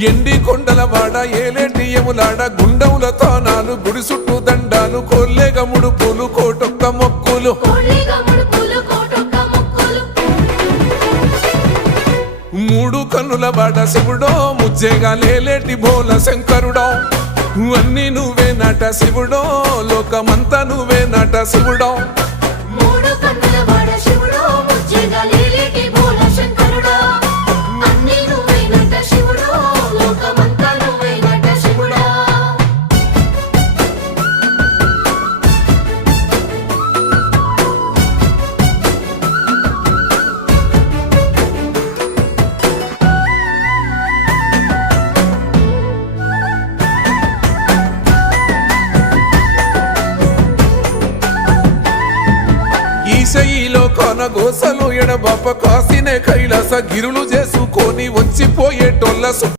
ఎండి కొండలవాడ ఏలేటి యములాడ గుండముల తానాలు గుడి చుట్టూ దండాలు కొల్లేగ ముడుపులు కోటొక్క మొక్కులు మూడు కన్నుల వాడ శివుడో ముజ్జేగా లేలేటి బోల శంకరుడో అన్నీ నువ్వే నట శివుడో లోకమంతా నువ్వే నట శివుడో ఈశయిలో కొనగోసలు ఎడబాప కాసినే కైలాస గిరులు చేసుకొని వచ్చిపోయేటోళ్ళ